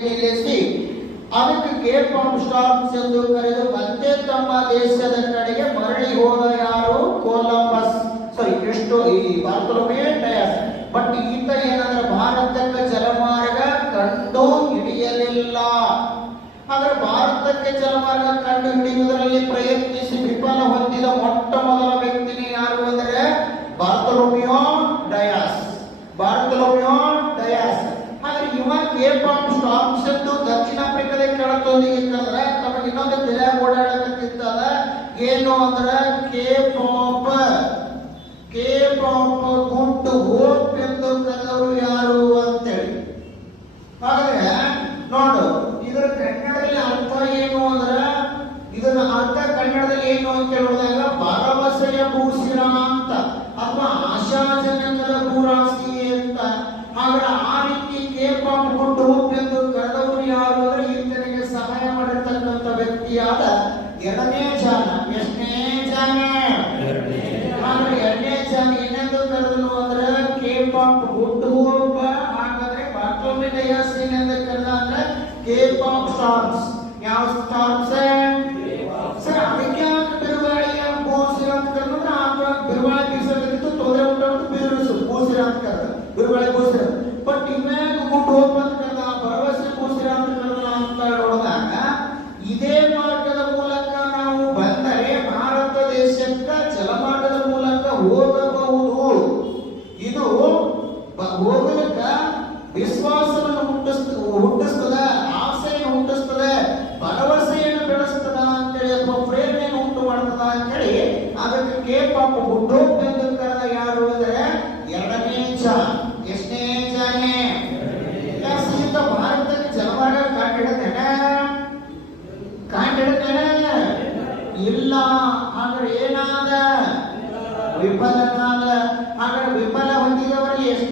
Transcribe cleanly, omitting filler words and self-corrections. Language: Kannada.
ನಿಲ್ಲಿಸಿ ಅದಕ್ಕೆ ಕೇಪ್ ಆಫ್ ಸ್ಟಾರ್ಮ್ಸ್ ಎಂದು ಕರೆದು ಮತ್ತೆ ತಮ್ಮ ದೇಶದ ಕಡೆಗೆ ಮರಳಿ ಹೋದ ಯಾರು? ಕೊಲಂಬಸ್. ಎಷ್ಟು ಈ ಬಾರ್ತೊಲೊಮೆ ಡಯಾಸ್. ಬಟ್ ಈತ ಏನಂದ್ರೆ ಭಾರತಕ್ಕೆ ಜಲಮಾರ್ಗ ಕಂಡು ಹಿಡಿಯಲಿಲ್ಲ. ಆದರೆ ಭಾರತಕ್ಕೆ ಜಲಮಾರ್ಗ ಕಂಡು ಹಿಡಿಯುವುದರಲ್ಲಿ ಪ್ರಯತ್ನಿಸಿ ವಿಫಲ ಹೊಂದಿದ ಮೊಟ್ಟ ಮೊದಲ ವ್ಯಕ್ತಿನಿ ಯಾರು ಅಂದ್ರೆ ಬಾರ್ತೊಲೊಮಿಯೋ ಡಯಾಸ್. ಬಾರ್ತೊಲೊಮಿಯೋ ಡಯಾಸ್. ಹಾಗೆ ಇವ ಕೇಪ್ ಆಫ್ ಸ್ಟಾರ್ಮ್ಸ್ ಎಂದು ದಕ್ಷಿಣ ಆಫ್ರಿಕಾದ ಕೆಳತೋದಿಗೆ ಕರೆದ್ರೆ ತಮಗೆ ಇನ್ನೊಂದು ತಲೆ ಓಡಾಡಕತ್ತಿದ್ದದ ಏನು ಅಂದ್ರೆ ಕೇಪ್ ಆಫ್ ಗುಡ್ ಹೋಪ್ ಎಂದು ಕರೆದವರು ಯಾರು ಅಂತೇಳಿ. ಹಾಗಾದ್ರೆ ನೋಡು, ಇದರ ಕನ್ನಡದಲ್ಲಿ ಅರ್ಥ ಏನು ಅಂದ್ರೆ ಇದನ್ನ ಅರ್ಥ ಕನ್ನಡದಲ್ಲಿ ಏನು ಅಂತ ಹೇಳುವಾಗ ಭರವಸೆಯ ಭೂಷಿರ ಅಂತ ಅಥವಾ ಆಶಾಜನಕದ ಭೂರಾಶಿ ಅಂತ. ಹಾಗಾದ್ರೆ ಆ ರೀತಿ ಕೇಪ್ ಆಫ್ ಗುಡ್ ಹೋಪ್ ಎಂದು ಕರೆದವರು ಯಾರು ಅಂದ್ರೆ ಈತನಿಗೆ ಸಹಾಯ ಮಾಡಿರ್ತಕ್ಕಂಥ ವ್ಯಕ್ತಿಯಾದ ಎರಡನೇ ಜಾನ. ಎಷ್ಟನೇ ಜಾನ? ಹಾಗಾದ್ರೆ ಎರಡನೇ ಜಾನ ಏನೆಂದು ಕರೆದನು ಅಂದ್ರೆ ಕೇಪ್ ಆಫ್ ಗುಡ್ ಹೋಪ್. ಹಾಗಾದ್ರೆ ಬಾರ್ತೊಲೊಮೆ ಡಯಾಸ್ ಏನೆಂದು ಕರೆದ ಅಂದ್ರೆ ಕೇಪ್ ಆಫ್ ಸ್ಟಾರ್ಮ್ಸ್. ಯಾವ ಸ್ಟಾರ್ಮ್ಸ್ ಸರ್? ಅದಕ್ಕೆ ಬಿರುಗಾಳಿಯ ಬೋಸಿರ ಅಂತ ಕರೆದ್ರೆ ಆಗ ಬಿರುಗಾಳಿ ಬೀಸೋದ್ರಿಂದ ತೊಂದರೆ ಉಂಟು ಬಿರುಸು ಬೋಸಿರ ಅಂತ ಕರೆದ ಬಿರುಗಾಳಿ ಬೋಸಿರ. ಬಟ್ ಇವಾಗ ಗುಡ್ ಹೋಪ್ ಅಂತ ಕರೆದ ಭರವಸೆ ಬೋಸಿರ ಅಂತ ಕರೆದ ಅಂತ ನೋಡಿದಾಗ ಇದೇ ಮಾರ್ಗದ ಮೂಲಕ ನಾವು ಬಂದರೆ ಭಾರತ ದೇಶಕ್ಕೆ ಜಲಮಾರ್ಗದ ಮೂಲಕ ಹೋಗಬಹುದು. ಇದು ಹೋಗಲಿಕ್ಕ ವಿಶ್ವಾಸವನ್ನು ಹುಟ್ಟಿಸ್ತದ, ಆಸೆಯನ್ನು ಹುಟ್ಟಿಸ್ತದ, ಭರವಸೆಯನ್ನು ಬೆಳೆಸ್ತದ ಅಂತೇಳಿ ಅಥವಾ ಪ್ರೇರಣೆಯನ್ನು ಉಂಟು ಮಾಡ್ತದ ಅಂತೇಳಿ ಅದಕ್ಕೆ ಕೇಪ್ ಆಫ್ ಗುಡ್ ಹೋಪ್ ಎಂದು ಕರೆದ ಯಾರು ಅಂದ್ರೆ ಎರಡನೇ ಜಾನ್. ಎಷ್ಟನೇ ಜಾನೆ? ಸೀತ ಭಾರತಕ್ಕೆ ಜಲಮಾರ್ಗ ಕಾಂಡಿಡತೇನೆ ಇಲ್ಲ. ಹಾಗಾದ್ರೆ ಏನಾದ? ವಿಫಲನಾದ. ಹಾಗಾದ್ರೆ ವಿಫಲ ಹೊಂದಿದವರಲ್ಲಿ ಎಷ್ಟು